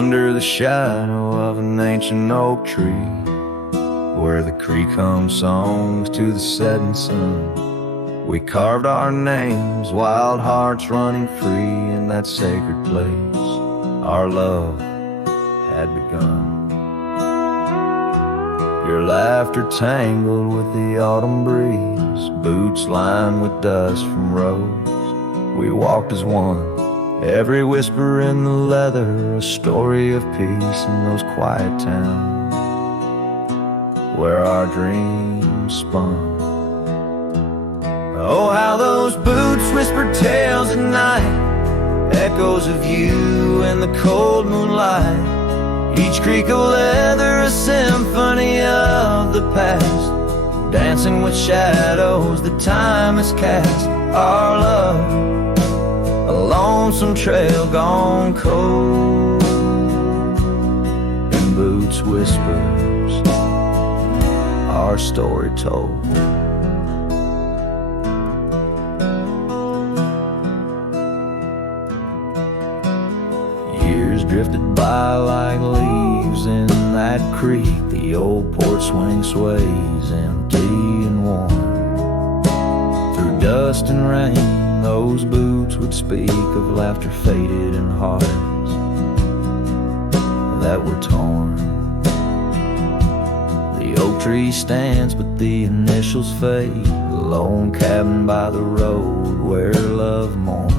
under the shadow of an ancient oak tree, where the creek hums songs to the setting sun. We carved our names, wild hearts running free in that sacred place. Our love had begun. Your laughter tangled with the autumn breeze, boots lined with dust from roads. We walked as one, every whisper in the leather, a story of peace in those quiet towns where our dreams spun. Oh, how those boots whispered tales at night, echoes of you in the cold moonlight. Each creak of leather a symphony of the past, dancing with shadows that time has cast. Our love, a lonesome trail gone cold, in boots whispers, our story told. Years drifted by like leaves in that creek. The old porch swing sways empty and warm. Through dust and rain, those boots would speak of laughter faded and hearts that were torn. The oak tree stands but the initials fade, a lone cabin by the road where love mourns.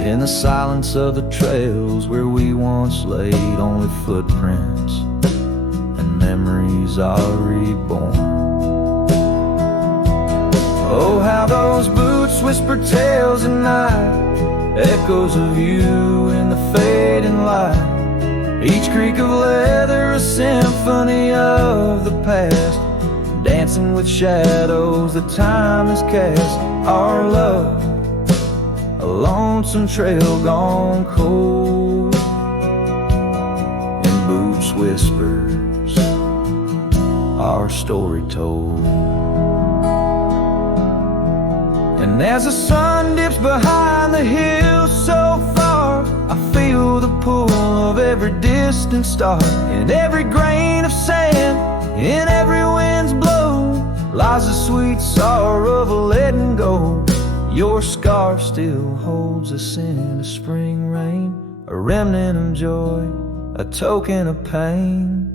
In the silence of the trails where we once laid, only footprints and memories are reborn. Oh, how those boots whisper tales at night, echoes of you in the fading light. Each creak of leather a symphony of the past, dancing with shadows that time has cast. Our love, a lonesome trail gone cold, in boots whispers, our story told. And as the sun dips behind the hills so far, I feel the pull of every distant star. In every grain of sand, in every wind's blow, lies the sweet sorrow of letting go. Your scarf still holds a scent of spring rain, a remnant of joy, a token of pain.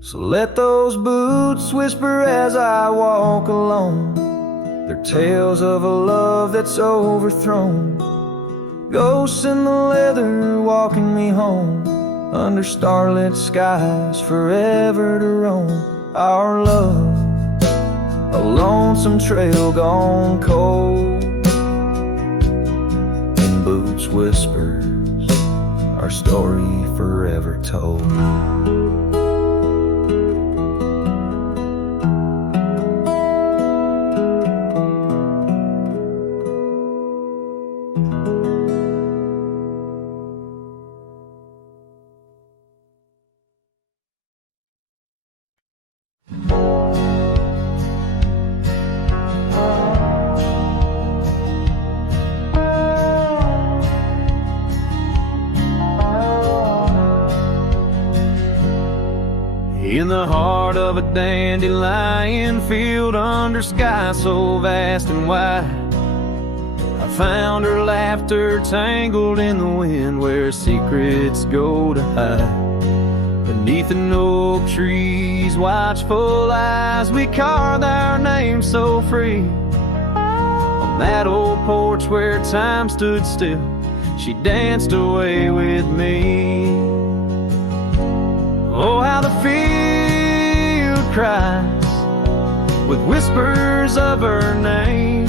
So let those boots whisper as I walk alone, their tales of a love that's overthrown. Ghosts in the leather walking me home, under starlit skies forever to roam. Our love, a lonesome trail gone cold, in boots whispers, our story forever told. In the heart of a dandelion field, under sky so vast and wide, I found her laughter tangled in the wind, where secrets go to hide. Beneath an oak tree's watchful eyes, we carved our names so free. On that old porch where time stood still, she danced away with me. Oh, how the field cries with whispers of her name.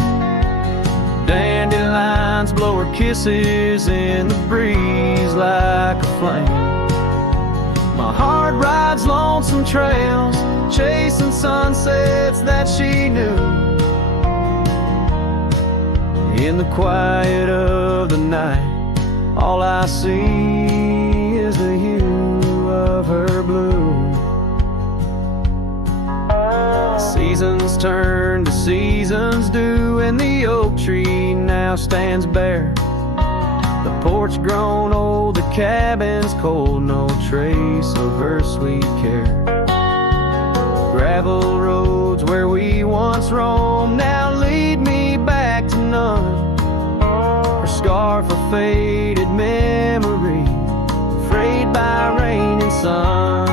Dandelions blow her kisses in the breeze like a flame. My heart rides lonesome trails, chasing sunsets that she knew. In the quiet of the night, all I see is the hue of her blue. Seasons turn to seasons do, and the oak tree now stands bare. The porch grown old, the cabin's cold, no trace of her sweet care. Gravel roads where we once roamed now lead me back to none. Her scarf a faded memory, frayed by rain and sun.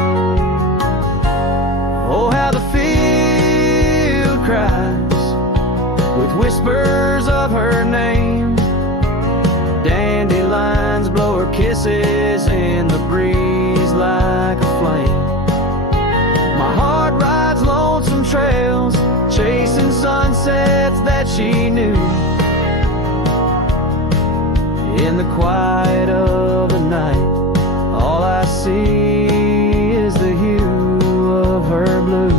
Oh, how the field cries with whispers of her name. Dandelions blow her kisses in the breeze like a flame. My heart rides lonesome trails, chasing sunsets that she knew. In the quiet of the night, all I see is the hue of her blue.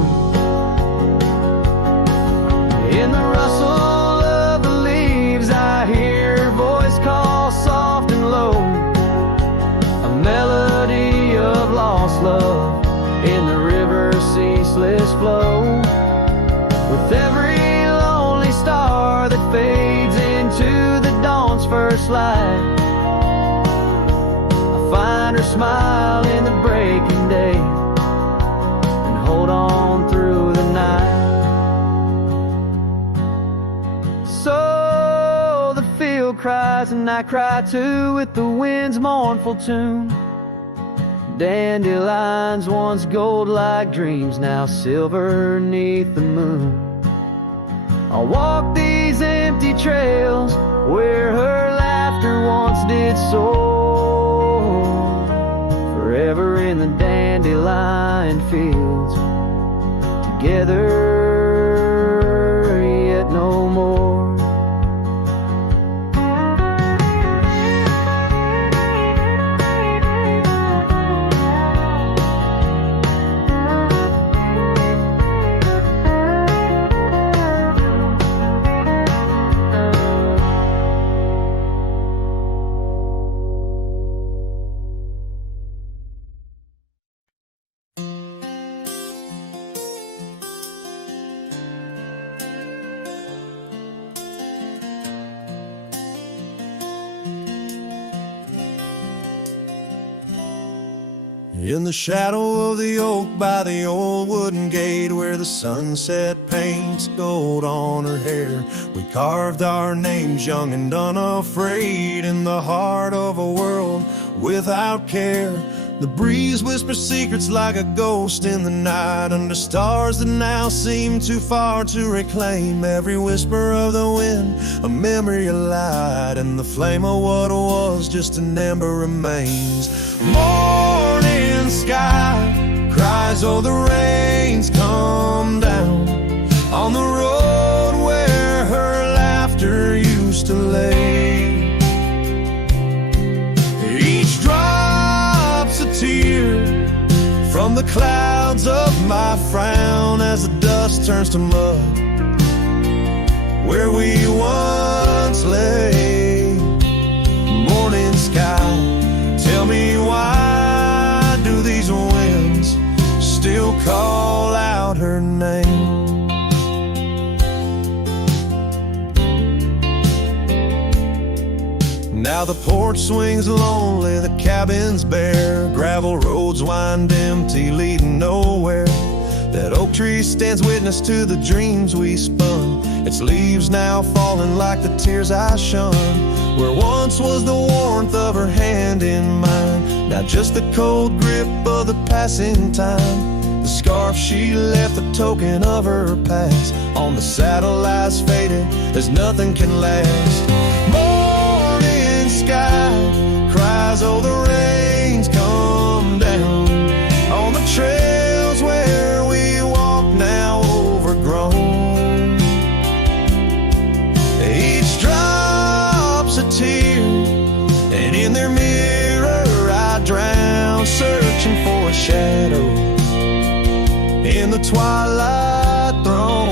In the rustle of the leaves, I hear her voice call soft and low, a melody of lost love in the river's ceaseless flow. With every lonely star that fades into the dawn's first light, I find her smile in the breaking day and hold on through the night. So the field cries and I cry too with the wind's mournful tune. Dandelions once gold like dreams, now silver 'neath the moon. I'll walk these empty trails where her laughter once did soar, forever in the dandelion fields, together yet no more. In the shadow of the oak by the old wooden gate, where the sunset paints gold on her hair, we carved our names young and unafraid in the heart of a world without care. The breeze whispers secrets like a ghost in the night, under stars that now seem too far to reclaim. Every whisper of the wind, a memory of light, and the flame of what was just an ember remains. Morning sky cries, oh the rain's come down on the road where her laughter used to lay. Each drop's a tear from the clouds of my frown as the dust turns to mud where we once lay. Morning sky, tell me why do these winds still call out her name? Now the porch swings lonely, the cabin's bare, gravel roads wind empty, leading nowhere. That oak tree stands witness to the dreams we spun, its leaves now falling like the tears I shun. Where once was the warmth of her hand in mine, now just the cold grip of the passing time. The scarf she left, a token of her past, on the saddle lies faded as nothing can last. Morning sky cries, oh the rain's come down on the trails where we walk now overgrown. Each drop's a tear, and in their mirror I drown, searching for a shadow in the twilight throne.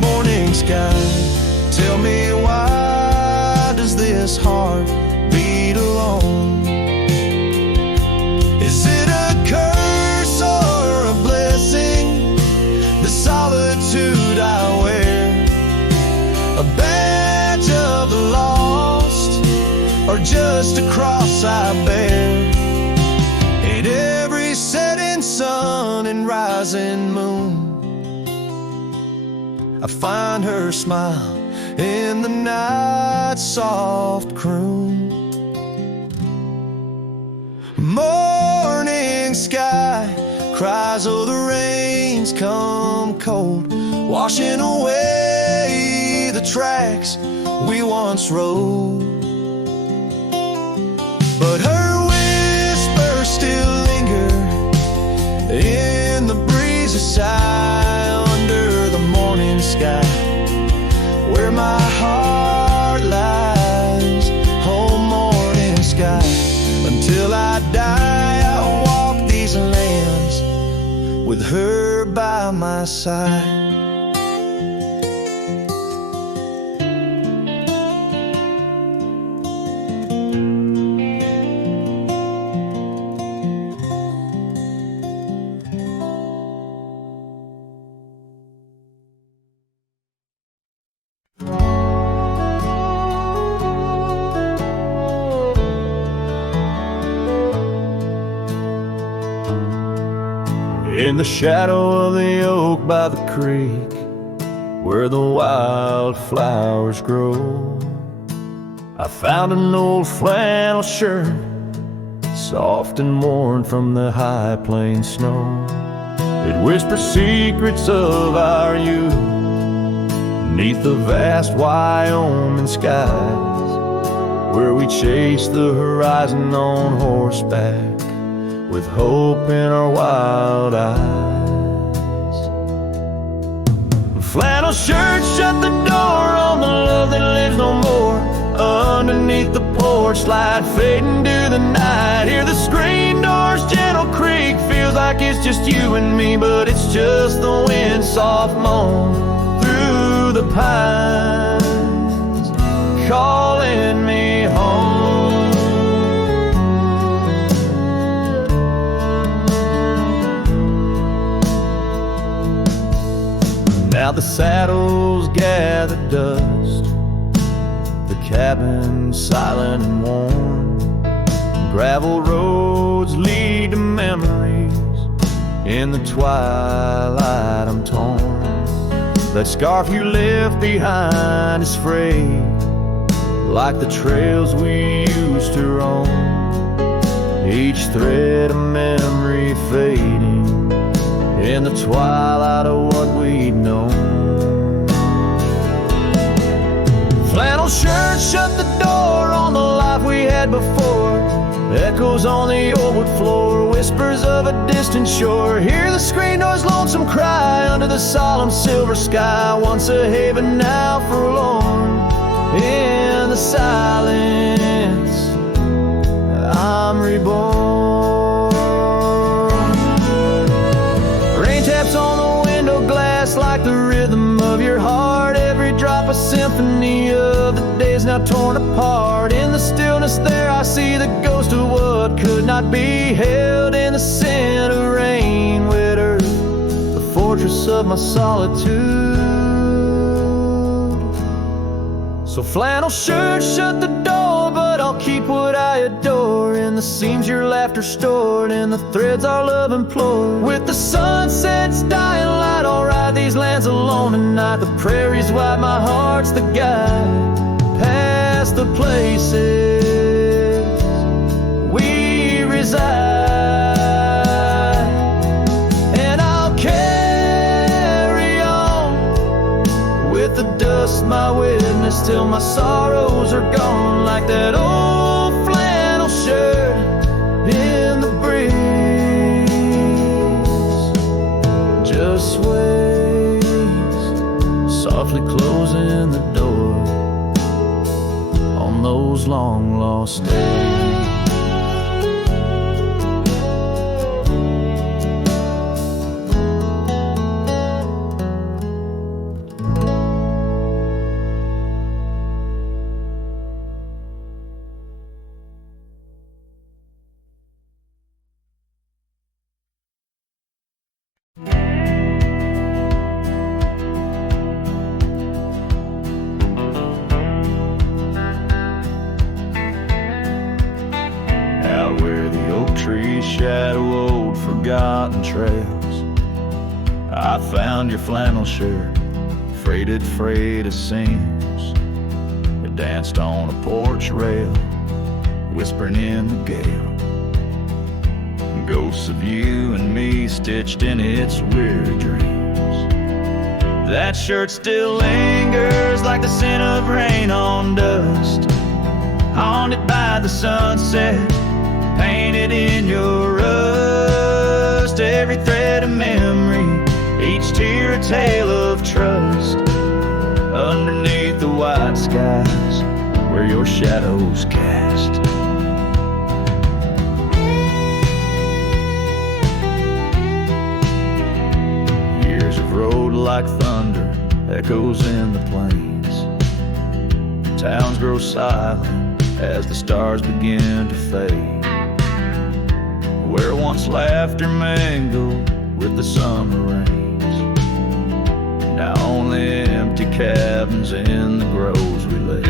Morning sky, tell me why does this heart beat alone? Is it a curse or a blessing, the solitude I wear? A badge of the lost, I find her smile in the night's soft croon. Morning sky cries, oh, the rain's come cold, washing away the tracks we once rode. But her whispers still linger in the breeze, a sigh under the morning sky, where my heart lies. Home, morning sky, until I die, I'll walk these lands with her by my side. In the shadow of the oak by the creek, where the wildflowers grow, I found an old flannel shirt, soft and worn from the high plains snow. It whispers secrets of our youth, neath the vast Wyoming skies, where we chase the horizon on horseback, with hope in our wild eyes. Flannel shirts shut the door on the love that lives no more. Underneath the porch light fading to the night, hear the screen door's gentle creak. Feels like it's just you and me, but it's just the wind soft moan through the pines, calling me home. Now the saddles gather dust, the cabin silent and warm. Gravel roads lead to memories, in the twilight I'm torn. That scarf you left behind is frayed, like the trails we used to roam. Each thread a memory fading, in the twilight of what we'd known. Flannel shirts shut the door on the life we had before. Echoes on the old wood floor, whispers of a distant shore. Hear the screen door's lonesome cry under the solemn silver sky. Once a haven, now forlorn. In the silence, I'm reborn. On the window glass like the rhythm of your heart. Every drop a symphony of the days now torn apart. In the stillness there I see the ghost of what could not be held. In the scent of rain, wet earth, the fortress of my solitude. So flannel shirts shut the door, but I'll keep what I adore. In the seams your laughter stored, in the threads our love implored. With the sunset's dying light, I'll ride these lands alone tonight. The prairies wide, my heart's the guide, past the places we reside. And I'll carry on with the dust my witness, till my sorrows are gone, like that old flannel shirt in the breeze. Just sways, softly closing the door on those long lost days. Shadow old forgotten trails, I found your flannel shirt freighted freight of seams. It danced on a porch rail, whispering in the gale. Ghosts of you and me stitched in its weird dreams. That shirt still lingers like the scent of rain on dust, haunted by the sunset, painted in your rust. Every thread of memory, each tear a tale of trust. Underneath the white skies where your shadows cast. Years of road like thunder echoes in the plains. Towns grow silent as the stars begin to fade. Where once laughter mingled with the summer rains, now only empty cabins in the groves we lay.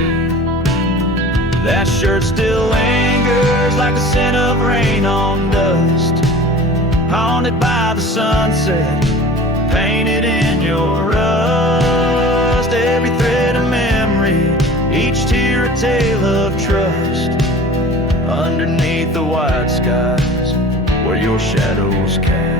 That shirt still lingers like the scent of rain on dust, haunted by the sunset, painted in your rust. Every thread of memory, each tear a tale of trust. Underneath the white skies where your shadows cast.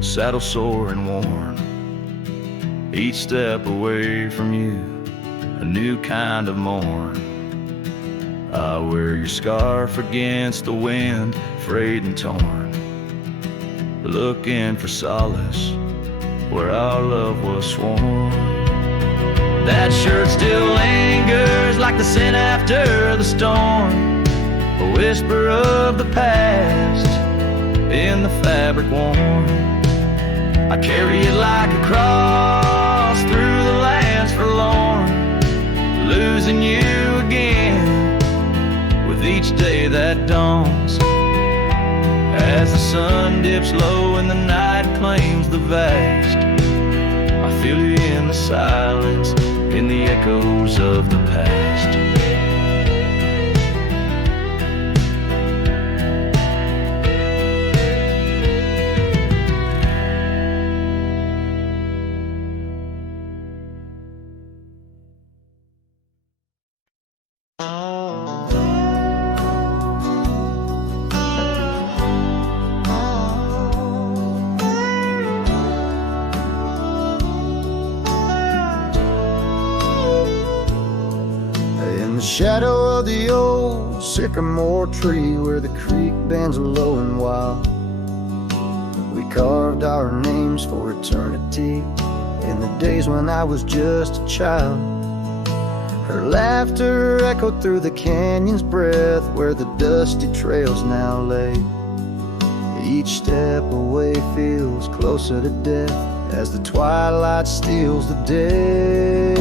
Saddle sore and worn, each step away from you, a new kind of morn. I wear your scarf against the wind, frayed and torn, looking for solace where our love was sworn. That shirt still lingers like the scent after the storm, a whisper of the past in the fabric worn. I carry it like a cross through the lands forlorn, losing you again with each day that dawns. As the sun dips low and the night claims the vast, I feel you in the silence, in the echoes of the past. Shadow of the old sycamore tree where the creek bends low and wild, we carved our names for eternity in the days when I was just a child. Her laughter echoed through the canyon's breath where the dusty trails now lay. Each step away feels closer to death as the twilight steals the day.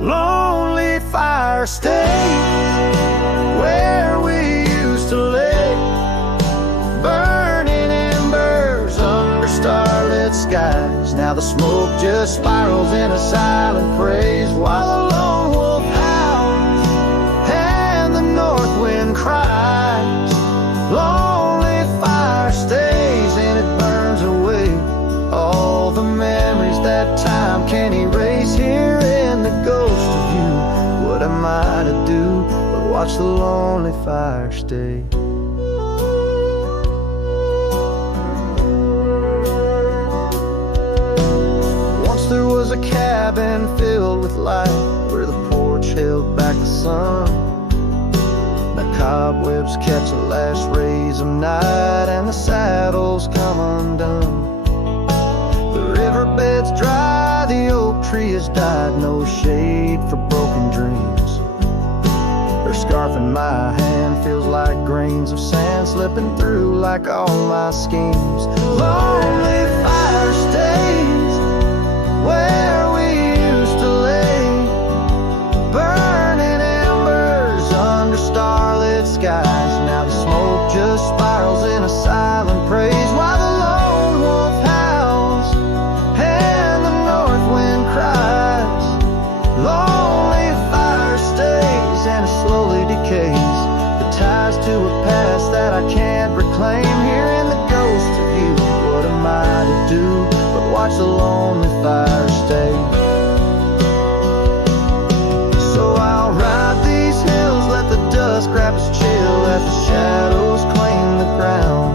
Lonely fire stay where we used to lay, burning embers under starlit skies. Now the smoke just spirals in a silent praise while the lone wolf howls and the north wind cries. Lonely fire stays and it burns away all the memories that time can't erase. Here in the ghost of you, what am I to do but watch the lonely fire stay? Once there was a cabin filled with light where the porch held back the sun. The cobwebs catch the last rays of night and the saddles come undone. The riverbed's dry, the oak tree has died, no shade for broken dreams. Her scarf in my hand feels like grains of sand slipping through like all my schemes. Lonely fire stays where we used stays. So I'll ride these hills, let the dust grab us chill as the shadows claim the ground.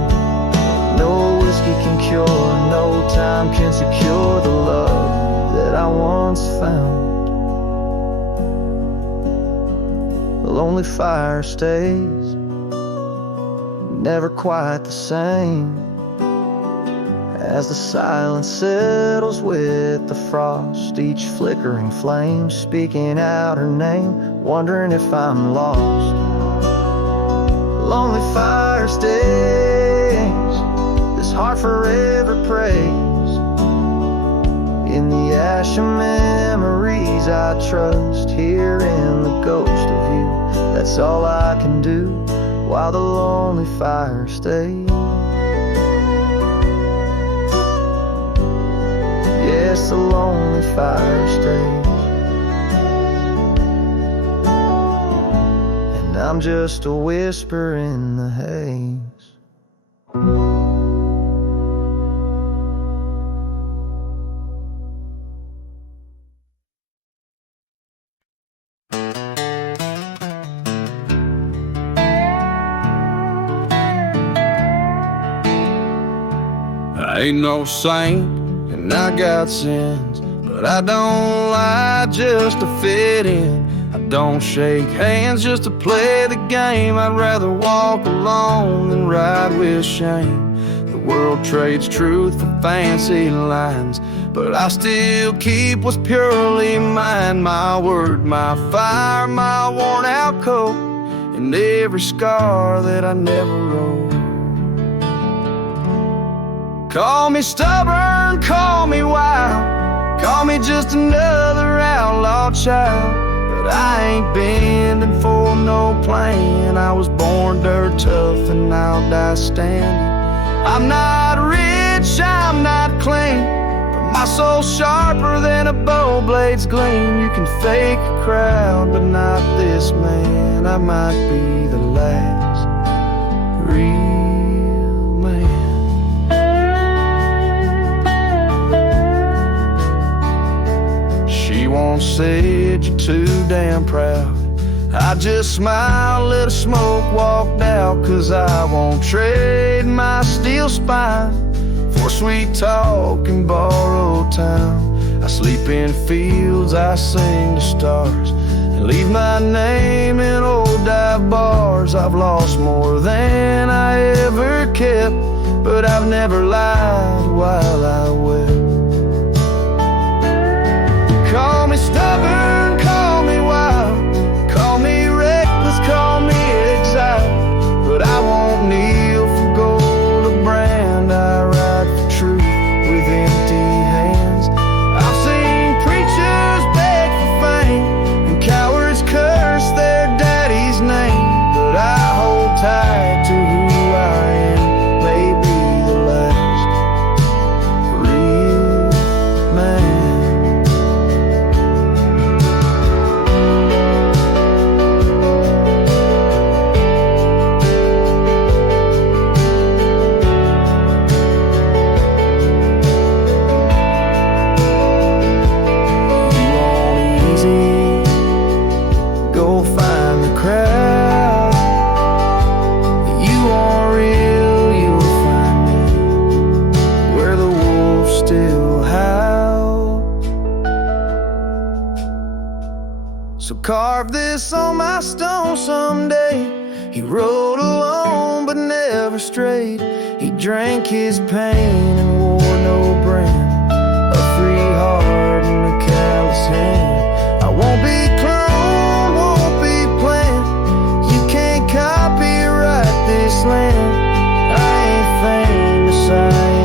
No whiskey can cure, no time can secure the love that I once found. The lonely fire stays, never quite the same, as the silence settles with the frost, each flickering flame speaking out her name, wondering if I'm lost. The lonely fire stays, this heart forever prays. In the ash of memories I trust, here in the ghost of you. That's all I can do while the lonely fire stays. Yes, the lonely fire stays, and I'm just a whisper in the haze. I ain't no saint and I got sins, but I don't lie just to fit in. I don't shake hands just to play the game. I'd rather walk alone than ride with shame. The world trades truth for fancy lines, but I still keep what's purely mine. My word, my fire, my worn out coat, and every scar that I never wrote. Call me stubborn, call me wild, call me just another outlaw child, but I ain't bending for no plan. I was born dirt tough and I'll die standing. I'm not rich, I'm not clean, but my soul's sharper than a bow blade's gleam. You can fake a crowd, but not this man. I might be the last real man. She once said you're too damn proud. I just smiled, let her smoke, walked out, 'cause I won't trade my steel spine for sweet talk and borrowed time. I sleep in fields, I sing to stars, and leave my name in old dive bars. I've lost more than I ever kept, but I've never lied while I wept. Call me stubborn, call me wild, call me reckless, call me exiled, but I won't kneel for gold or brand. I ride for truth with empty hands. I've seen preachers beg for fame and cowards curse their daddy's name, but I hold tight to who I am. Maybe the last real man. So carve this on my stone someday. He rode alone but never strayed. He drank his pain and wore no brand. A free heart and a callous hand. I won't be cloned, won't be planned. You can't copyright this land. I ain't famous, I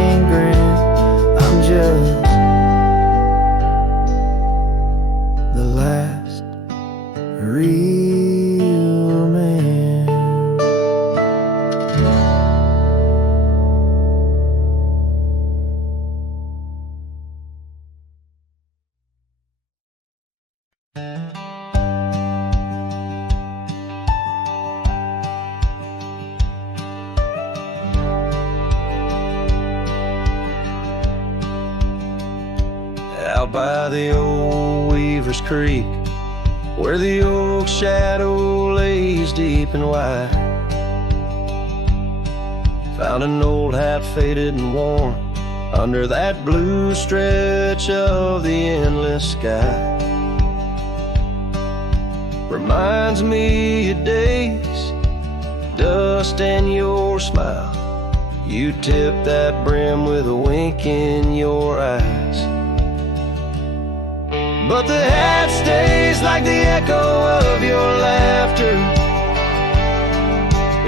ain't grand. I'm just the last real man. by the old Weaver's Creek, where the oak shadow lays deep and wide. Found an old hat faded and worn under that blue stretch of the endless sky. Reminds me of days, dust and your smile. You tip that brim with a wink in your eyes. But the hat stays like the echo of your laughter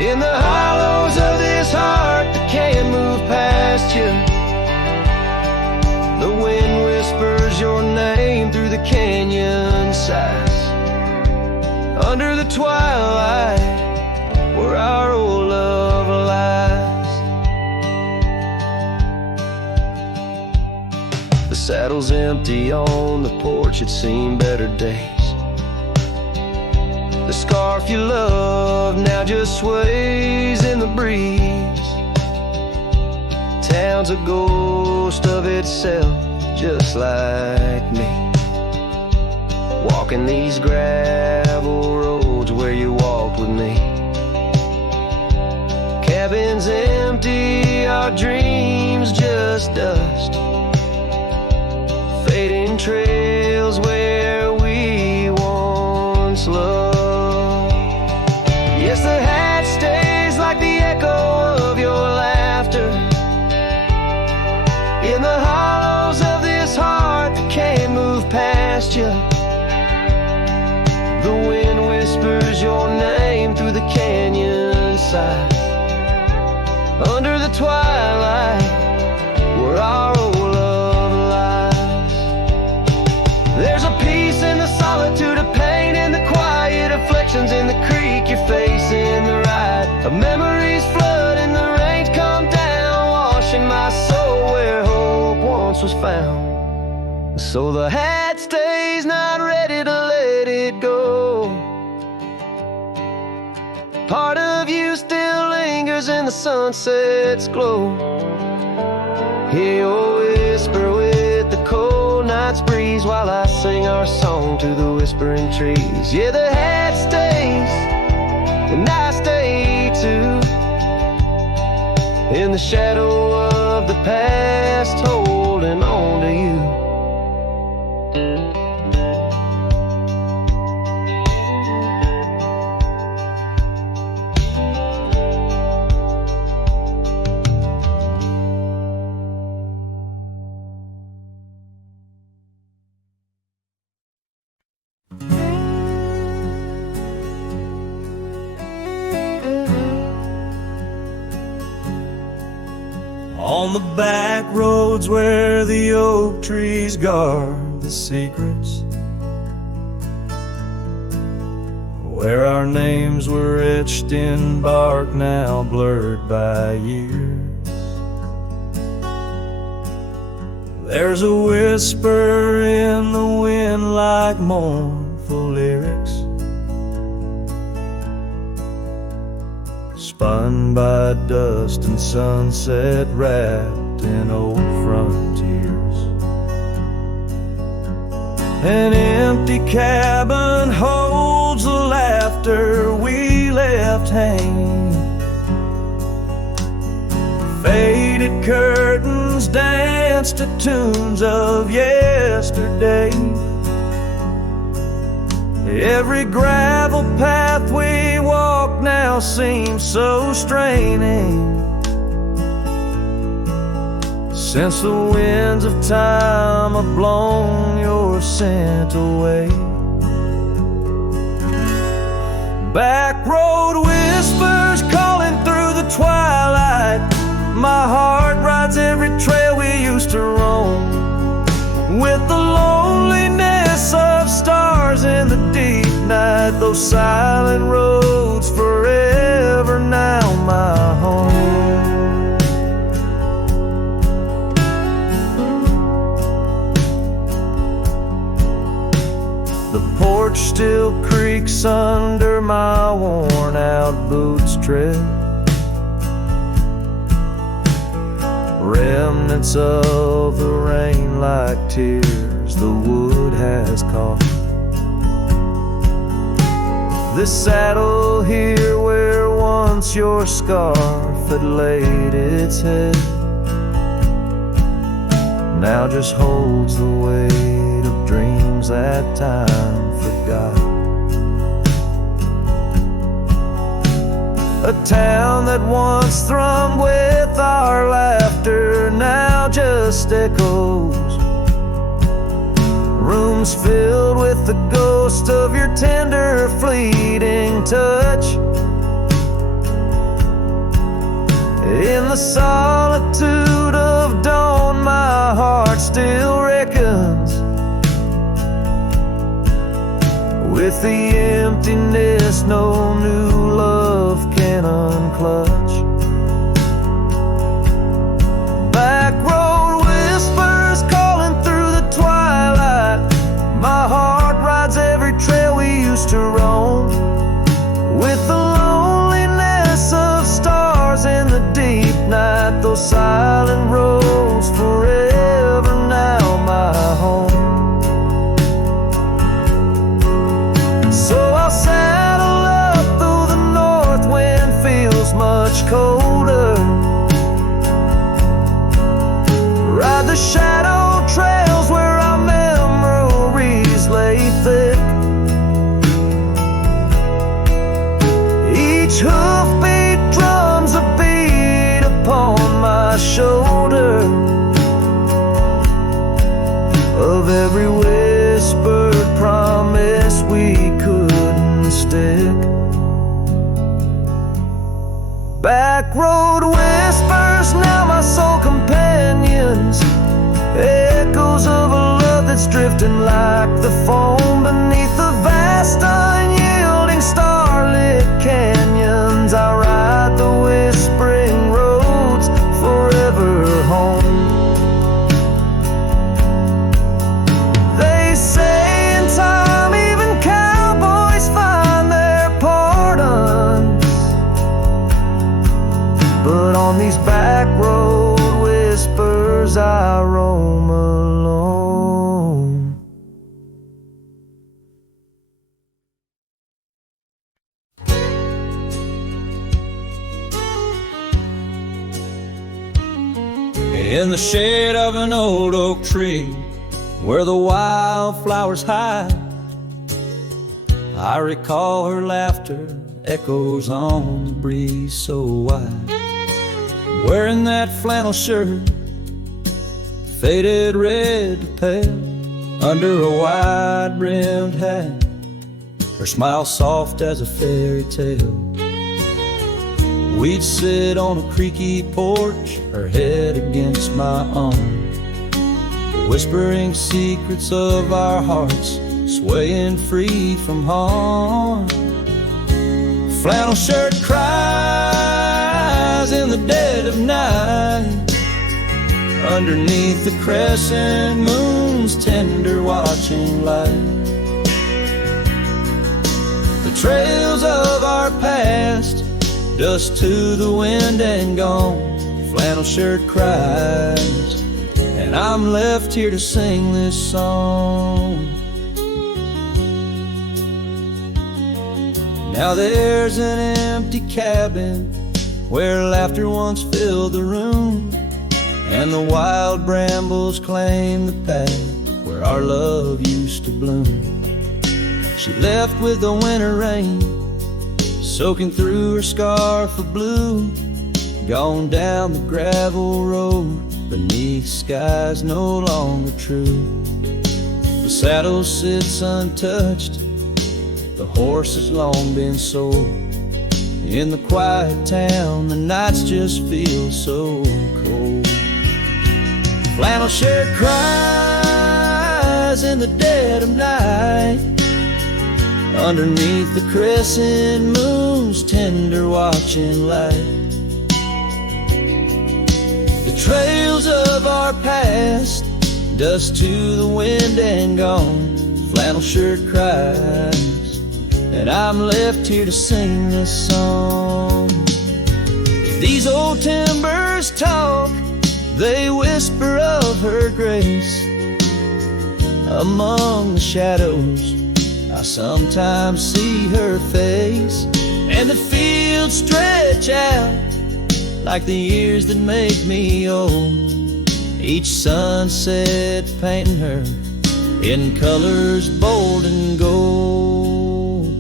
in the hollows of this heart that can't move past you. The wind whispers your name through the canyon sighs. Under the twilight, where our old love lies. The saddle's empty on the porch, it's seen better days. The scarf you love now just sways in the breeze. Town's a ghost of itself, just like me. Walking these gravel roads where you walked with me. Cabins empty, our dreams just dust. Fading trails where we once loved. Yes, the hat stays like the echo of your laughter in the hollows of this heart that can't move past you. The wind whispers your name through the canyon side. Under the twilight, where our old love lies. There's a peace in the solitude of pain, in the quiet afflictions, in the creek you're facing the ride. Of memories flood and the rains come down, washing my soul where hope once was found. So the hat stays, not ready to let it go. Part of you still lingers in the sunset's glow. Hear your whisper with the cold night's breeze, while I sing our song to the whispering trees. Yeah, the hat stays, and I stay too, in the shadow of the past, holding on to you. On the back roads where the oak trees guard the secrets, where our names were etched in bark now blurred by years, there's a whisper in the wind like mournful lyrics, spun by dust and sunset, wrapped in old frontiers. An empty cabin holds the laughter we left hanging. Faded curtains dance to tunes of yesterday. Every gravel path we walk now seems so straining, since the winds of time have blown your scent away. Back road whispers calling through the twilight. My heart rides every trail we used to roam, with the loneliness of stars in the deep night. Those silent roads forever now my home. The porch still creaks under my worn out boots tread. Remnants of the rain like tears scars the wood has caught. This saddle here where once your scarf had laid its head now just holds the weight of dreams that time forgot. A town that once thrummed with our laughter now just echoes. Rooms filled with the ghost of your tender, fleeting touch. In the solitude of dawn, my heart still reckons with the emptiness no new love can unclutch. Back road whispers calling through the twilight. My heart rides every trail we used to roam, with the loneliness of stars in the deep night. Those silent roads forever now my home. So I'll saddle up though the north wind feels much colder. Ride the shadow trails where our memories lay thick. Each hoofbeat drums a beat upon my shoulder of every whispered promise we couldn't stick. Back road whispers, now my soul companions, echoes of a love that's drifting like the foam beneath the vast unyielding starlit canyons. I ride the whispering roads forever home. They say in time even cowboys find their pardons, but on these back road whispers I roam alone. In the shade of an old oak tree where the wildflowers hide, I recall her laughter echoes on the breeze so wide. Wearing that flannel shirt, faded red to pale, under a wide-brimmed hat, her smile soft as a fairy tale. We'd sit on a creaky porch, her head against my arm, whispering secrets of our hearts, swaying free from harm. Flannel shirt cries in the dead of night, underneath the crescent moon's tender watching light. The trails of our past, dust to the wind and gone. Flannel shirt cries, and I'm left here to sing this song. Now there's an empty cabin where laughter once filled the room, and the wild brambles claim the path where our love used to bloom. She left with the winter rain soaking through her scarf of blue, gone down the gravel road beneath skies no longer true. The saddle sits untouched, the horse has long been sold. In the quiet town, the nights just feel so cold. Flannel shirt cries in the dead of night, underneath the crescent moon's tender watching light. The trails of our past, dust to the wind and gone. Flannel shirt cries, and I'm left here to sing this song. These old timbers talk, they whisper of her grace, Among the shadows, I sometimes see her face, and the fields stretch out like the years that make me old. Each sunset painting her in colors bold and gold.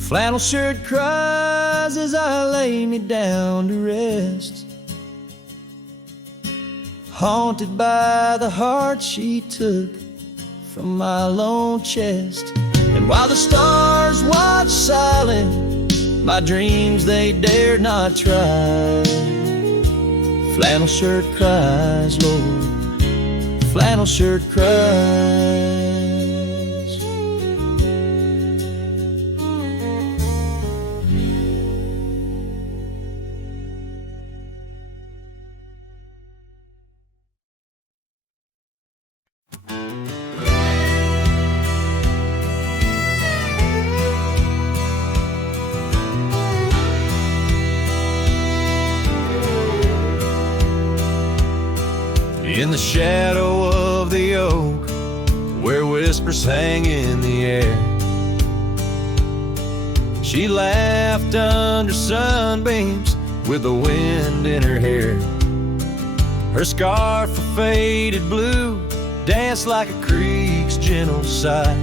Flannel shirt cries as I lay me down to rest, haunted by the heart she took from my lone chest. And while the stars watch silent, my dreams they dare not try. Flannel shirt cries, Lord, flannel shirt cries. In the shadow of the oak, where whispers hang in the air, she laughed under sunbeams with the wind in her hair. Her scarf of faded blue danced like a creek's gentle sigh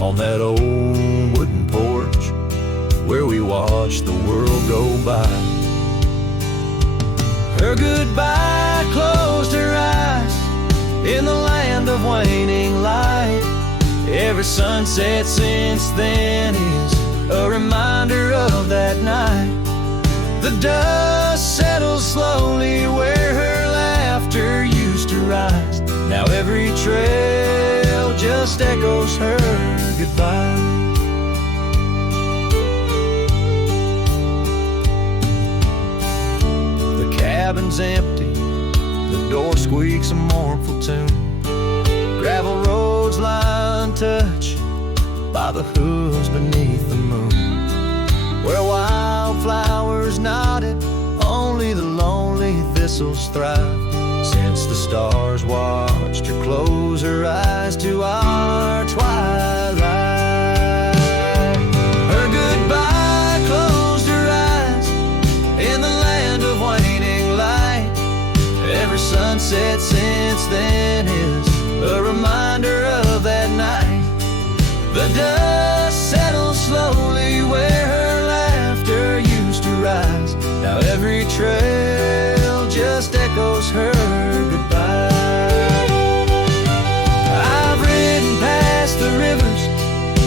on that old wooden porch where we watched the world go by. Her goodbye closed her eyes in the land of waning light. Every sunset since then is a reminder of that night. The dust settles slowly where her laughter used to rise. Now every trail just echoes her goodbye. Cabin's empty, the door squeaks a mournful tune. Gravel roads lie untouched by the hooves beneath the moon. Where wildflowers nodded, only the lonely thistles thrive. Since the stars watched her close her eyes to our twilight. Her goodbye closed her eyes in the land of waning light. Every sunset since then is a reminder of that night. The dust settles slowly where her laughter used to rise. Now every trail just echoes her goodbye. I've ridden past the rivers,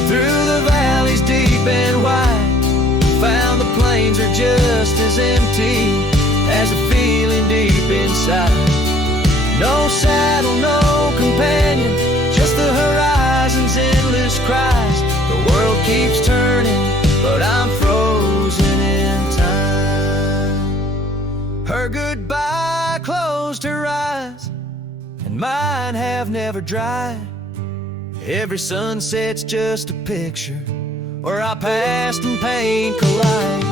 through the valleys deep and wide, found the plains are just as empty as a feeling deep inside. No saddle, no companion, just the horizon's endless cries. The world keeps turning, but I'm frozen in time. Her goodbye closed her eyes, and mine have never dried. Every sunset's just a picture where our past and pain collide.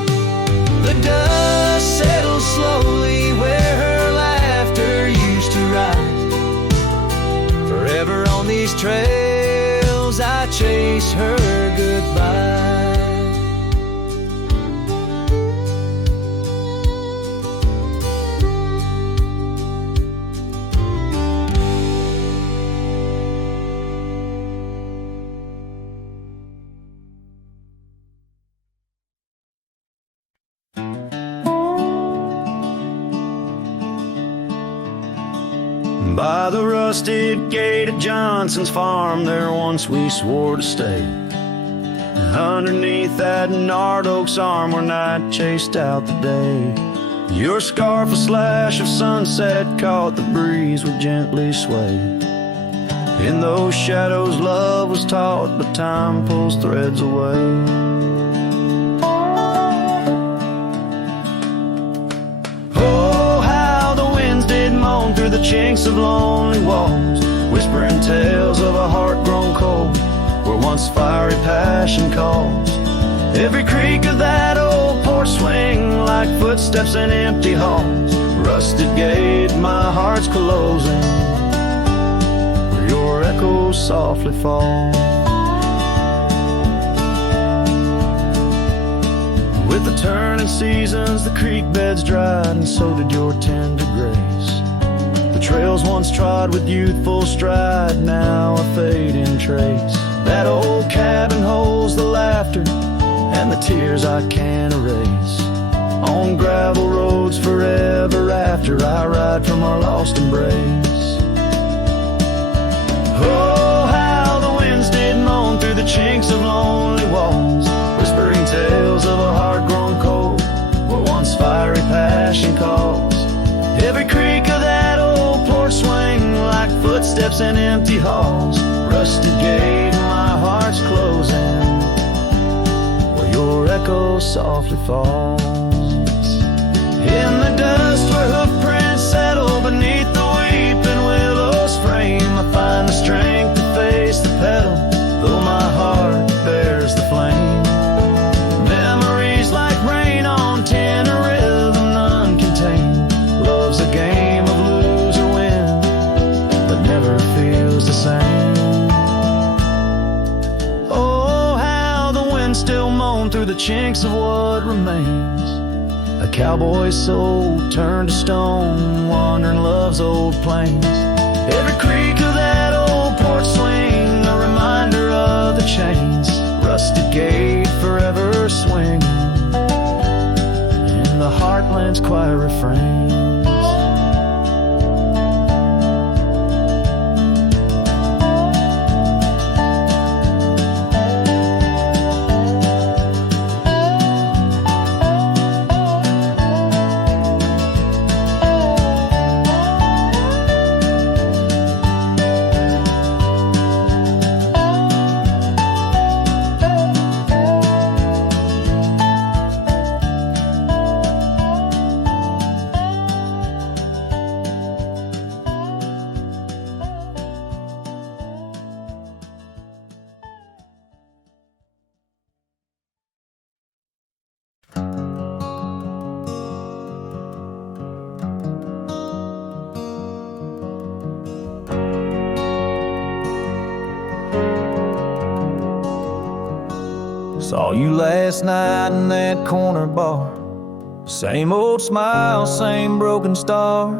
The dust settles slowly where her laughter used to rise. Forever on these trails I chase her goodbye. By the rusted gate of Johnson's farm, there once we swore to stay. Underneath that gnarled oak's arm where night chased out the day. Your scarf, a slash of sunset, caught the breeze would gently sway. In those shadows love was taught, but time pulls threads away. Through the chinks of lonely walls, whispering tales of a heart grown cold, where once fiery passion calls. Every creak of that old porch swing like footsteps in empty halls. Rusted gate, my heart's closing, where your echoes softly fall. With the turning seasons, the creek beds dried, and so did your tender grace. The trails once trod with youthful stride, now a fading trace. That old cabin holds the laughter and the tears I can't erase. On gravel roads forever after, I ride from our lost embrace. Oh, how the winds did moan through the chinks of lonely walls, whispering tales of a heart grown cold, where once fiery passion calls. Every creak of that old porch swing, like footsteps in empty halls. Rusted gate, my heart's closing, where your echo softly falls. In the dust where hoofprints settle beneath the weeping willow's frame, I find the strength to face the pedal, though my heart bears the flame. Memories like rain on tin, a rhythm none contain. Love's a game of lose or win, but never feels the same. Oh, how the wind still moan through the chinks of what remains. A cowboy's soul turned to stone, wandering love's old plains. Every creak of that old porch swing, a reminder of the chains. Rusted gate forever swinging in the heartland's quiet refrains. Saw you last night in that corner bar. Same old smile, same broken star.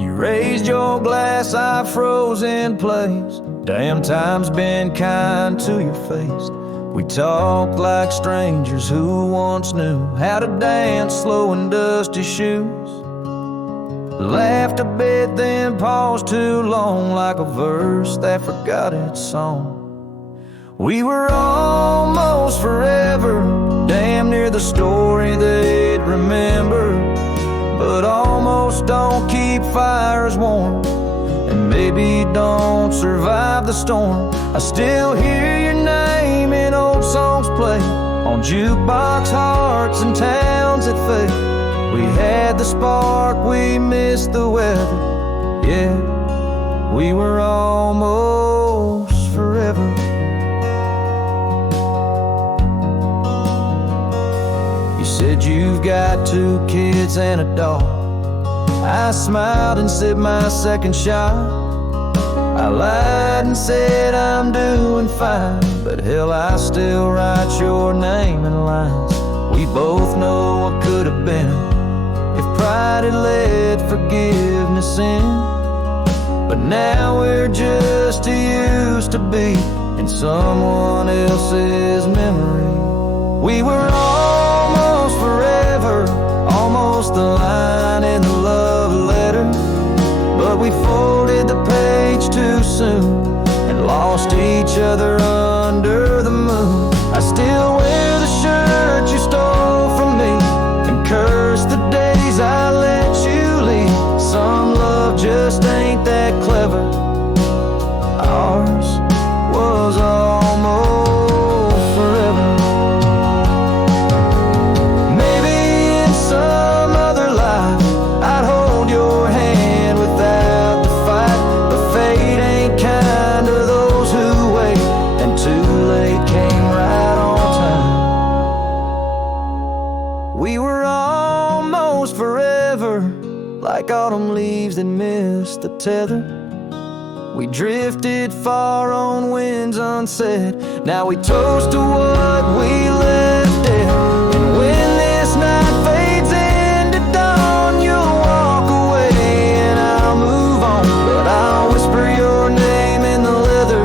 You raised your glass, I froze in place. Damn, time's been kind to your face. We talked like strangers who once knew how to dance slow in dusty shoes. Laughed a bit, then paused too long, like a verse that forgot its song. We were almost forever, damn near the story they'd remember. But almost don't keep fires warm, and maybe don't survive the storm. I still hear your name in old songs play on jukebox hearts and towns that fade. We had the spark, we missed the weather. Yeah, we were almost forever. You said you've got 2 kids and a dog. I smiled and sipped my second shot. I lied and said I'm doing fine, but hell, I still write your name in lines. We both know what could have been if pride had let forgiveness in. But now we're just too used to be in someone else's memory. We were almost forever, almost the line in the love letter. But we folded the page too soon and lost each other under the moon. I still wear the shirt you stole from me and curse the days I let you leave. Some love just ain't that clever. Ours was almost forever. Maybe in some other life I'd hold your hand without the fight, but fate ain't kind to those who wait, and too late came right on time. We were almost forever, like autumn leaves that missed the tether. We drifted far on winds unsaid. Now we toast to what we left dead. And when this night fades into dawn, you'll walk away and I'll move on. But I'll whisper your name in the leather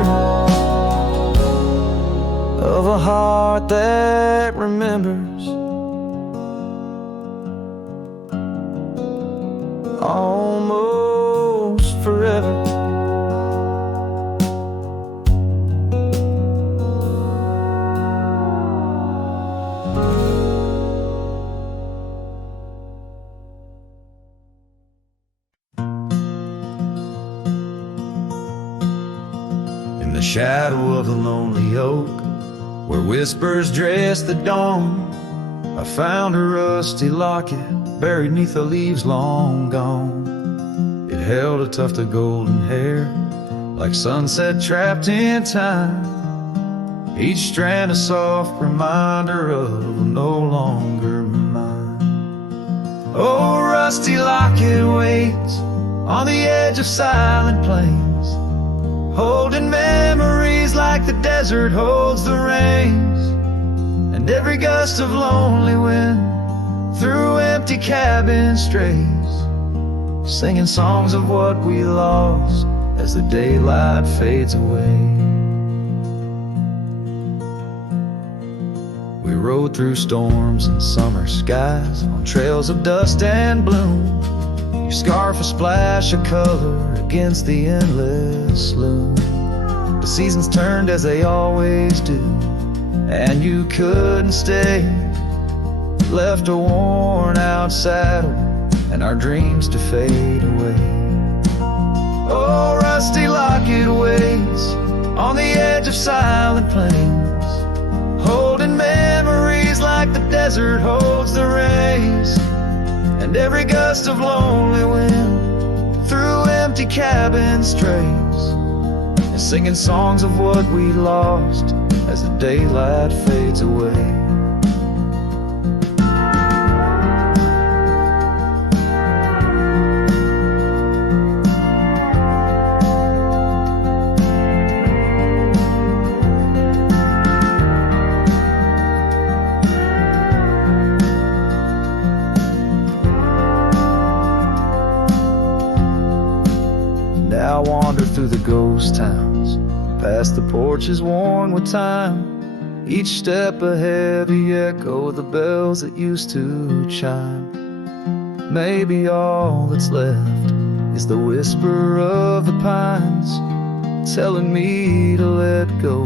of a heart that remembers. Almost forever. In the shadow of the lonely oak, where whispers dress the dawn, I found a rusty locket buried neath the leaves long gone. It held a tuft of golden hair, like sunset trapped in time. Each strand a soft reminder of no longer mine. Oh, rusty locket waits on the edge of silent plains, holding memories like the desert holds the rains. And every gust of lonely wind through empty cabin strays, singing songs of what we lost as the daylight fades away. We rode through storms and summer skies on trails of dust and bloom. Your scarf a splash of color against the endless loom. The seasons turned as they always do, and you couldn't stay. Left a worn out saddle and our dreams to fade away. Oh, rusty locket waits on the edge of silent plains, holding memories like the desert holds the rays. And every gust of lonely wind through empty cabin strays, and singing songs of what we lost as the daylight fades away. Now I wander through the ghost towns, past the porches worn with time. Each step a heavy echo of the bells that used to chime. Maybe all that's left is the whisper of the pines, telling me to let go,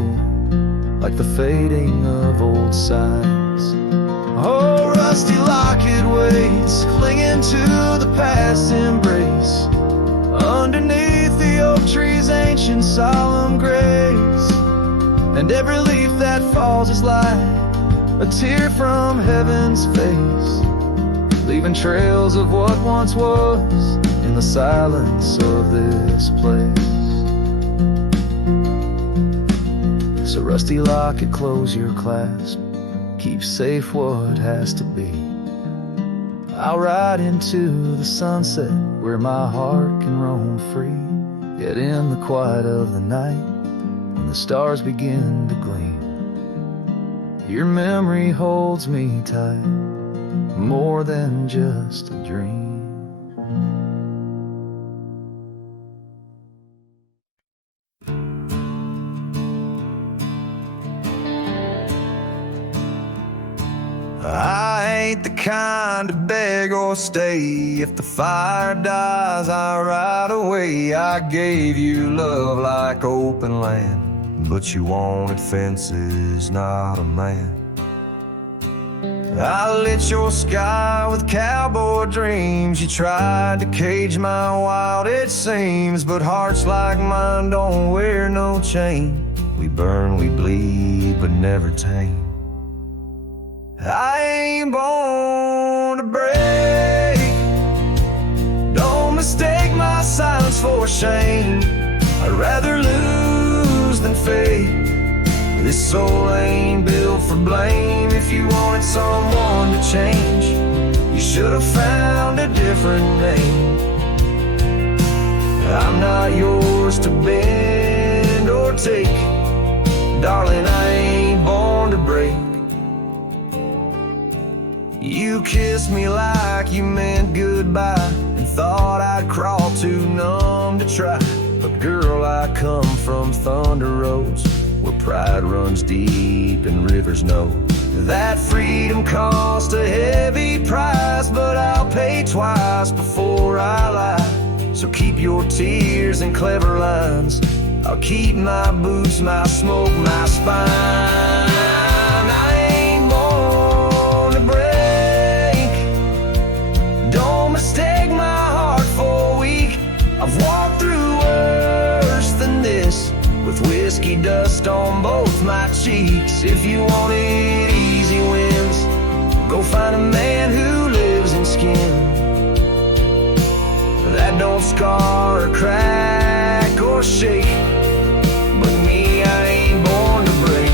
like the fading of old signs. Oh, rusty locket waits, clinging to the past embrace, underneath the oak tree's ancient solemn grace. And every leaf that falls is like a tear from heaven's face, leaving trails of what once was in the silence of this place. So rusty locket, close your clasp, keep safe what has to be. I'll ride into the sunset where my heart can roam free. Yet in the quiet of the night, when the stars begin to gleam, your memory holds me tight, more than just a dream. I ain't the kind to beg or stay. If the fire dies, I ride away. I gave you love like open land, but you wanted fences, not a man. I lit your sky with cowboy dreams. You tried to cage my wild, it seems, but hearts like mine don't wear no chain. We burn, we bleed, but never tame. I ain't born to break. Don't mistake my silence for shame. I'd rather lose than fake. This soul ain't built for blame. If you wanted someone to change, you should have found a different name. I'm not yours yours to bend or take. Darling, I ain't born to break. You kissed me like you meant goodbye, and thought I'd crawl too numb to try. But girl, I come from thunder roads, where pride runs deep and rivers know that freedom cost a heavy price. But I'll pay twice before I lie. So keep your tears and clever lines. I'll keep my boots, my smoke, my spine. I ain't born to break. Don't mistake my heart for weak. I've walked through worse than this, with whiskey dust on both my cheeks. If you wanted easy wins, go find a man who lives in skin that don't scar or crack or shake. But me, I ain't born to break.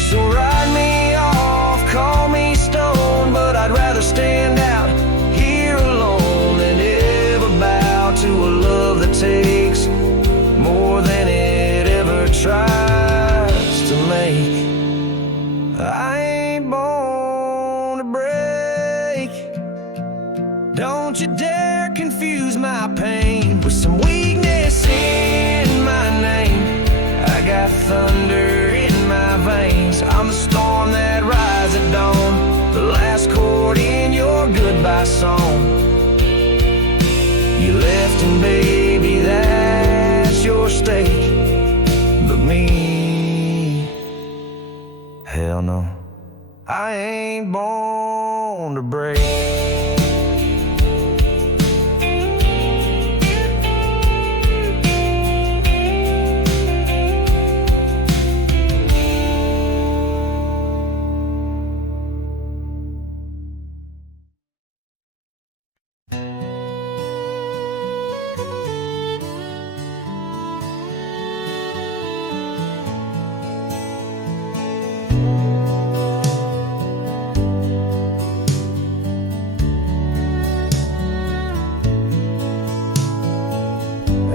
So write me off, call me stone, but I'd rather stand out here alone than ever bow to a love that takes more than it ever tries to make. I ain't born to break. Don't you dare confuse my pain with some weakness in my name. I got thunder in my veins. I'm the storm that rises at dawn, the last chord in your goodbye song. You left, and baby, that's your stake. But me, hell no, I ain't born to break.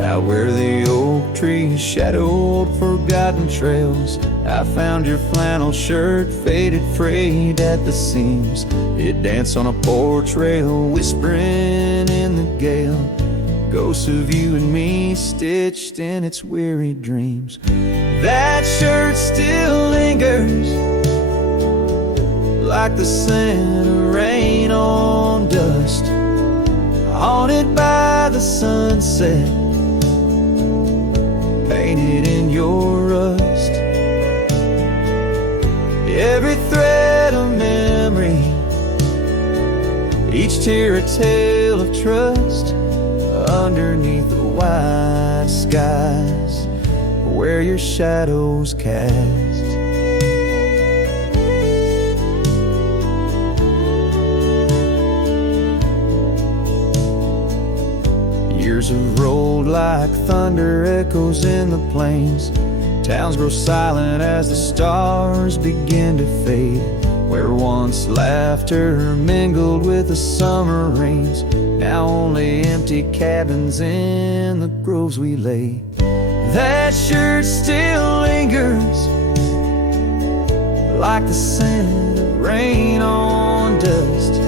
Out where the oak trees shadowed forgotten trails, I found your flannel shirt faded, frayed at the seams. It danced on a porch rail, whispering in the gale, ghosts of you and me stitched in its weary dreams. That shirt still lingers, like the scent of rain on dust, haunted by the sunset, painted in your rust. Every thread of memory, each tear a tale of trust, underneath the wide skies where your shadows cast. Years have rolled like thunder echoes in the plains. Towns grow silent as the stars begin to fade. Where once laughter mingled with the summer rains, now only empty cabins in the groves we lay. That shirt still lingers, like the scent of rain on dust,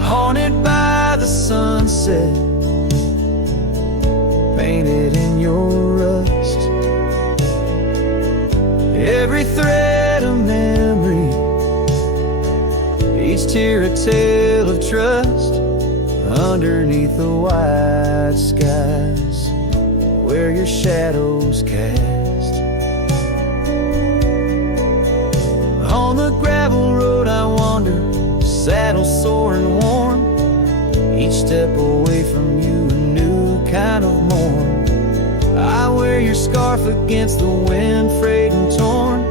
haunted by the sunset, painted in your rust. Every thread of memory, each tear a tale of trust, underneath the wide skies where your shadows cast. On the gravel road I wander, saddle sore and worn, each step away from you a new kind of mourn. I wear your scarf against the wind, frayed and torn,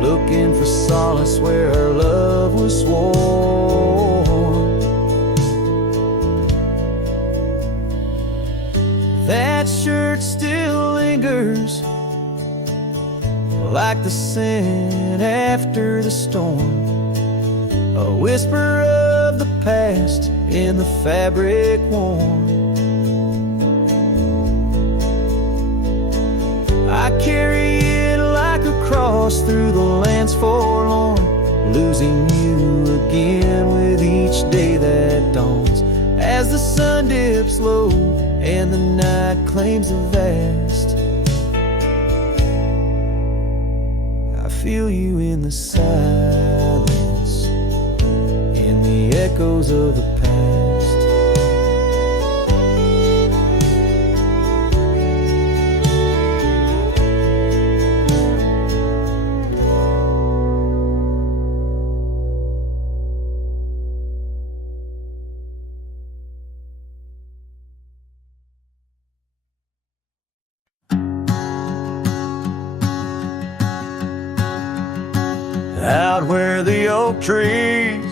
looking for solace where our love was sworn. That that shirt still lingers, like the scent after the storm, a whisper of the past in the fabric worn. I carry it like a cross through the lands forlorn, losing you again with each day that dawns, as the sun dips low and the night claims the vast. I feel you in the silence, in the echoes of the past. Out where the oak trees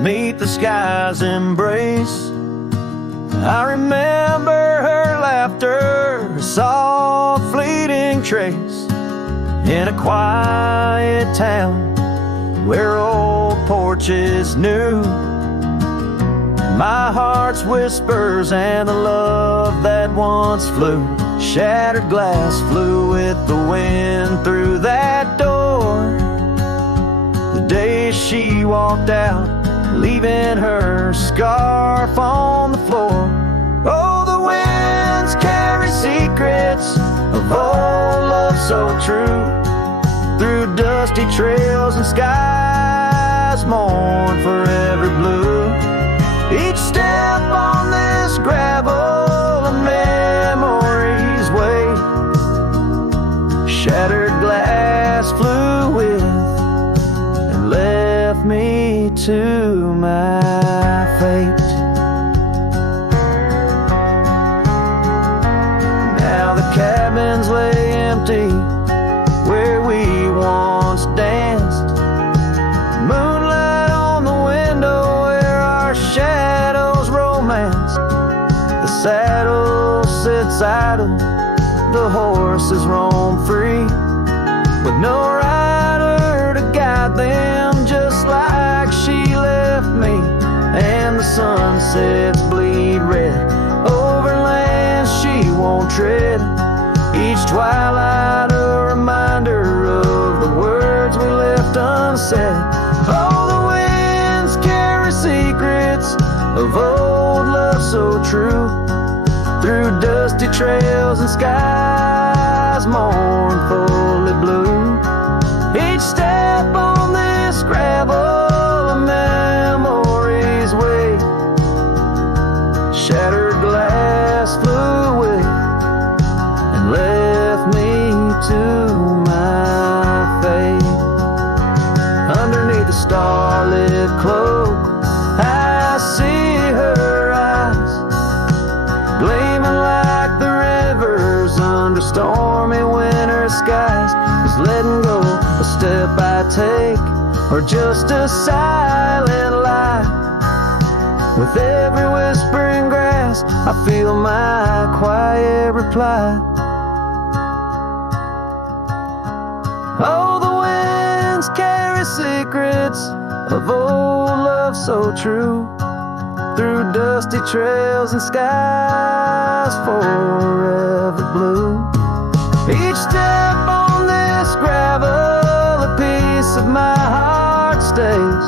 meet the sky's embrace, I remember her laughter, a soft fleeting trace, in a quiet town where old porches knew my heart's whispers and the love that once flew. Shattered glass flew with the wind through that door the day she walked out, leaving her scarf on the floor. Oh, the winds carry secrets of old love so true, through dusty trails and skies mourn forever blue. Each step on this gravel a memory's way, shattered glass flew with and left me to my fate. Now the cabins lay empty where we once danced, moonlight on the window where our shadows romance. The saddle sits idle, the horses roam free, with no rider to guide them, just like she left me. And the sunsets bleed red over lands she won't tread, each twilight a reminder of the words we left unsaid. Oh, the winds carry secrets of old love so true, through dusty trails and skies mournfully blue. Each step on this gravel a memory's way, shattered glass flew with and left me to my fate. Underneath the starlit cloak I see her eyes, gleaming like the rivers under stormy winter skies. Is letting go a step I take, or just a silent lie? With every whispering grass I feel my quiet reply. Oh, the winds carry secrets of old love so true, through dusty trails and skies forever blue. Each step on this gravel a piece of my heart stays,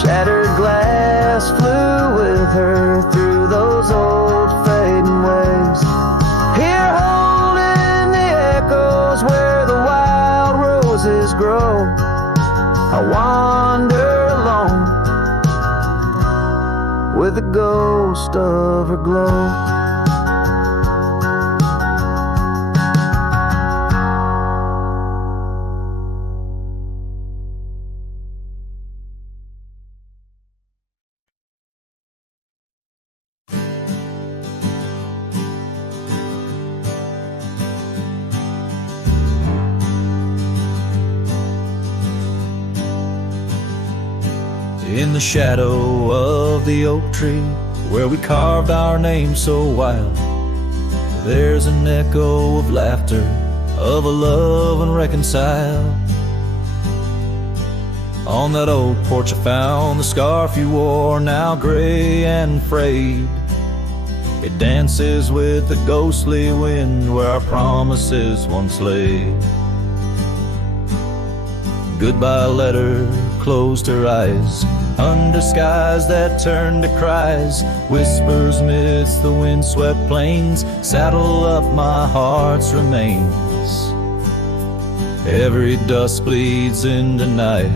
shattered glass flew with her through those old fading ways. Here holding the echoes where the wild roses grow, I wander alone with the ghost of her glow. In the shadow of the oak tree, where we carved our names so wild. There's an echo of laughter, of a love unreconciled. On that old porch I found the scarf you wore, now gray and frayed. It dances with the ghostly wind where our promises once lay. Goodbye letter closed her eyes, under skies that turned to cries. Whispers midst the windswept plains, saddle up my heart's remains. Every dusk bleeds into night,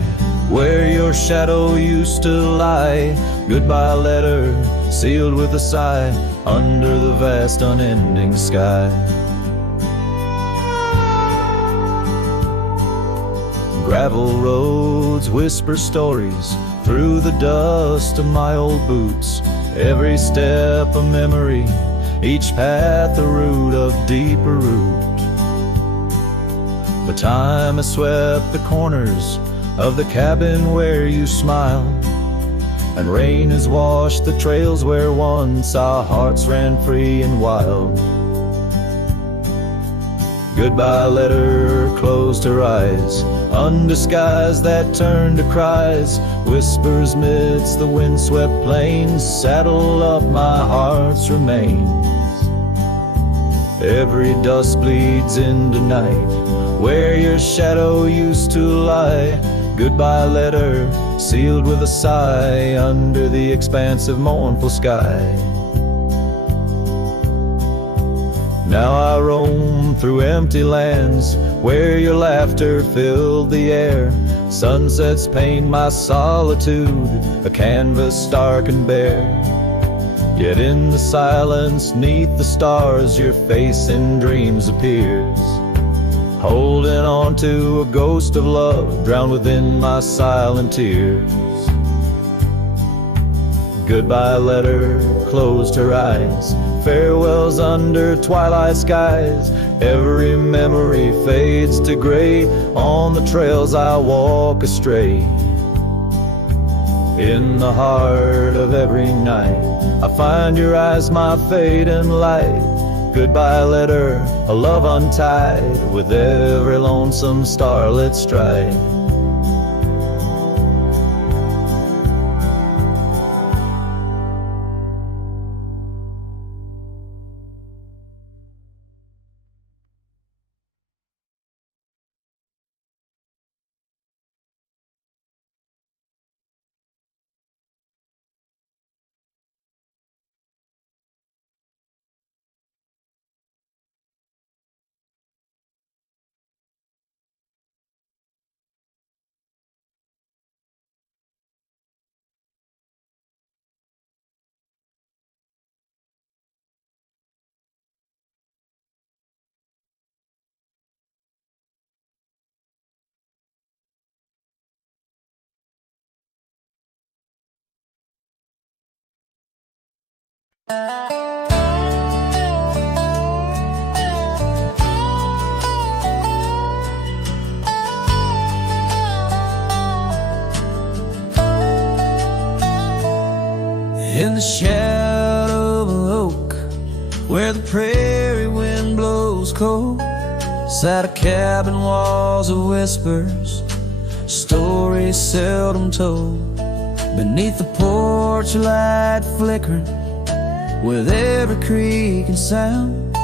where your shadow used to lie. Goodbye letter sealed with a sigh, under the vast unending sky. Gravel roads whisper stories through the dust of my old boots. Every step a memory, each path a root of deeper root. But time has swept the corners of the cabin where you smiled, and rain has washed the trails where once our hearts ran free and wild. Goodbye letter closed her eyes, under skies that turned to cries. Whispers midst the windswept plains, saddle up my heart's remains. Every dusk bleeds into night, where your shadow used to lie. Goodbye letter sealed with a sigh, under the expansive mournful sky. Now I roam through empty lands, where your laughter filled the air. Sunsets paint my solitude, a canvas stark and bare. Yet in the silence, neath the stars, your face in dreams appears, holding on to a ghost of love, drowned within my silent tears. Goodbye letter closed her eyes, farewells under twilight skies. Every memory fades to gray, on the trails I walk astray. In the heart of every night, I find your eyes, my fate and light. Goodbye letter, a love untied, with every lonesome starlit stride. In the shadow of an oak, where the prairie wind blows cold, sat a cabin, walls of whispers, stories seldom told. Beneath the porch light flickering, with every creak and sound,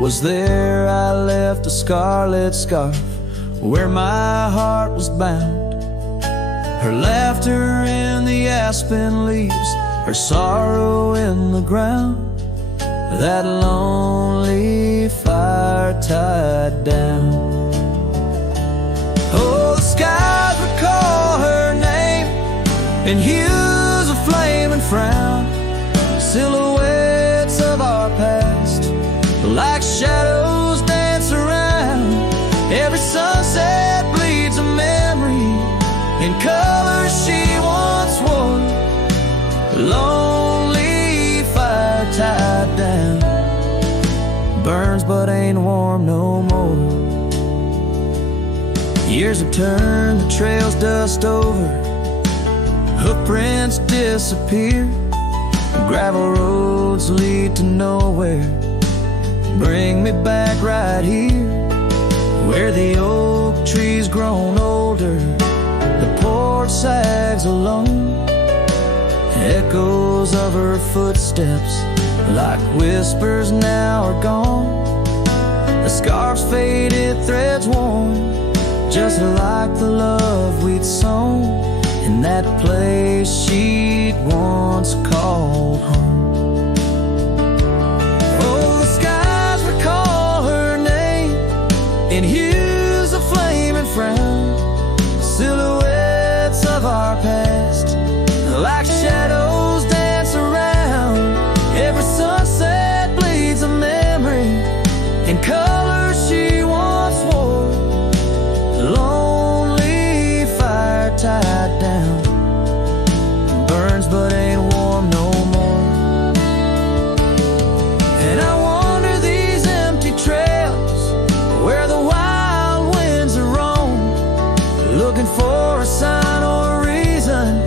was there I left a scarlet scarf, where my heart was bound. Her laughter in the aspen leaves, her sorrow in the ground, that lonely fire tied down. Oh, the skies recall her name in hues of flame and frown, silhouettes of our past, like shadows dance around. Every sunset bleeds a memory in colors she once wore. Lonely fire tied down, burns but ain't warm no more. Years have turned the trails dust over, hoofprints disappear, Gravel roads lead to nowhere. Bring me back right here, where the oak tree's grown older, the porch sags alone. Echoes of her footsteps, like whispers, now are gone. The scarf's faded, threads worn, just like the love we'd sown in that place she'd once called home. Oh, the skies recall her name in hues of flame and frown, silhouettes of our past, like shadows dance around. Every sunset bleeds a memory in colors she once wore. Lonely fire tied down, burns but ain't warm no more. And I wander these empty trails where the wild winds are roam, looking for a sign or a reason,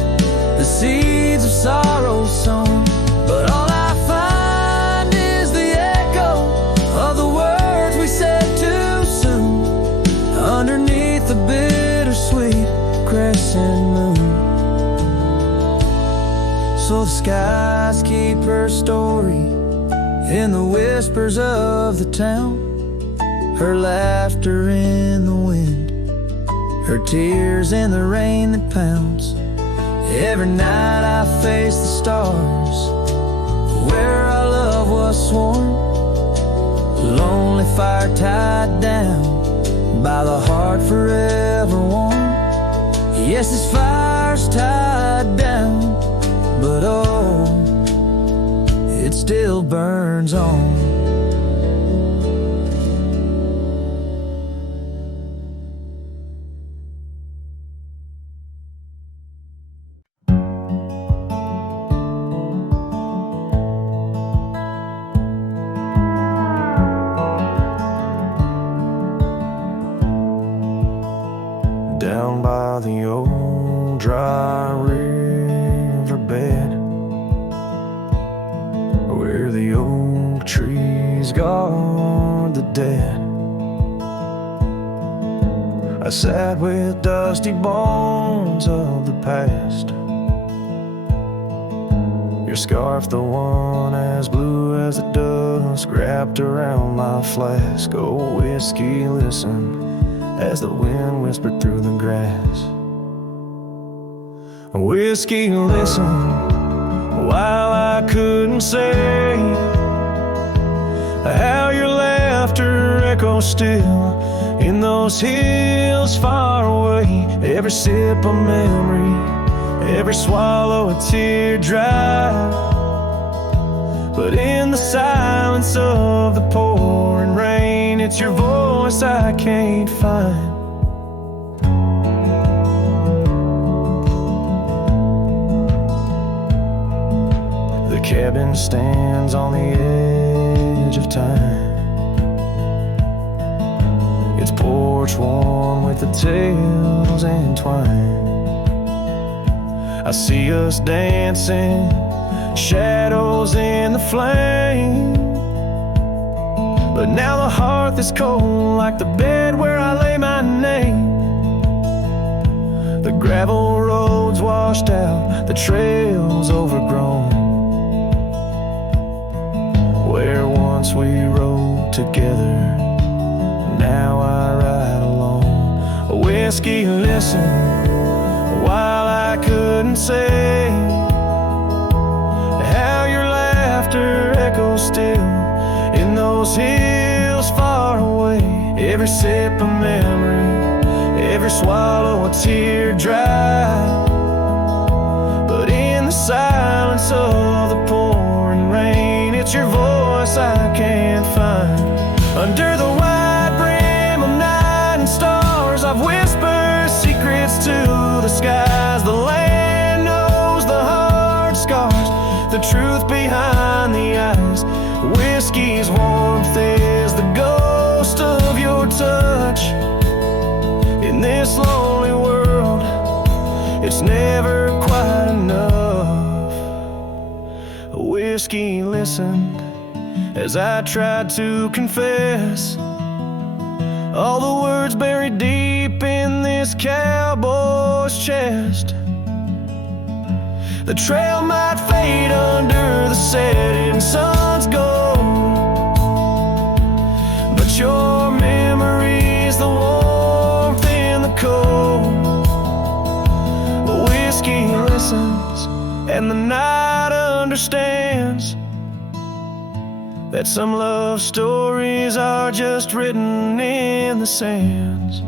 the seeds of sorrow sown. But all I find is the echo of the words we said too soon, underneath the bittersweet crescent moon. So the skies keep her story in the whispers of the town, her laughter in the wind, her tears in the rain that pounds. Every night I face the stars where our love was sworn, lonely fire tied down by the heart forever warm. Yes, this fire's tied down, but oh, it still burns on. Down by the old dry riverbed, where the oak trees guard the dead, I sat with dusty bones of the past. Your scarf, the one as blue as the dusk, wrapped around my flask. Oh, whiskey, listen as the wind whispered through the grass. Whiskey, listen, while I couldn't say how your laughter echoes still in those hills far away. Every sip a memory, every swallow a teardrop, but in the silence of the pouring rain, it's your voice I can't find. The cabin stands on the edge of time, its porch warm with the tales entwined. I see us dancing, shadows in the flame, but now the hearth is cold like the bed where I lay my name. The gravel roads washed out, the trails overgrown, where once we rode together, now I ride alone. Whiskey, listen, while I couldn't say how your laughter echoes still in those hills far away. Every sip a memory, every swallow a teardrop, but in the silence of the pouring rain, it's your voice I can't find. Under the wide brim of night and stars, I've whispered secrets to the skies. The land knows the hard scars, the truth behind the eyes. Whiskey's warmth is the ghost of your touch. In this lonely world, it's never quite enough. whiskey listened as I tried to confess all the words buried deep in this cowboy's chest. The trail might fade under the setting sun's gold, but your memory's the warmth in the cold. The whiskey listens and the night understands that some love stories are just written in the sands.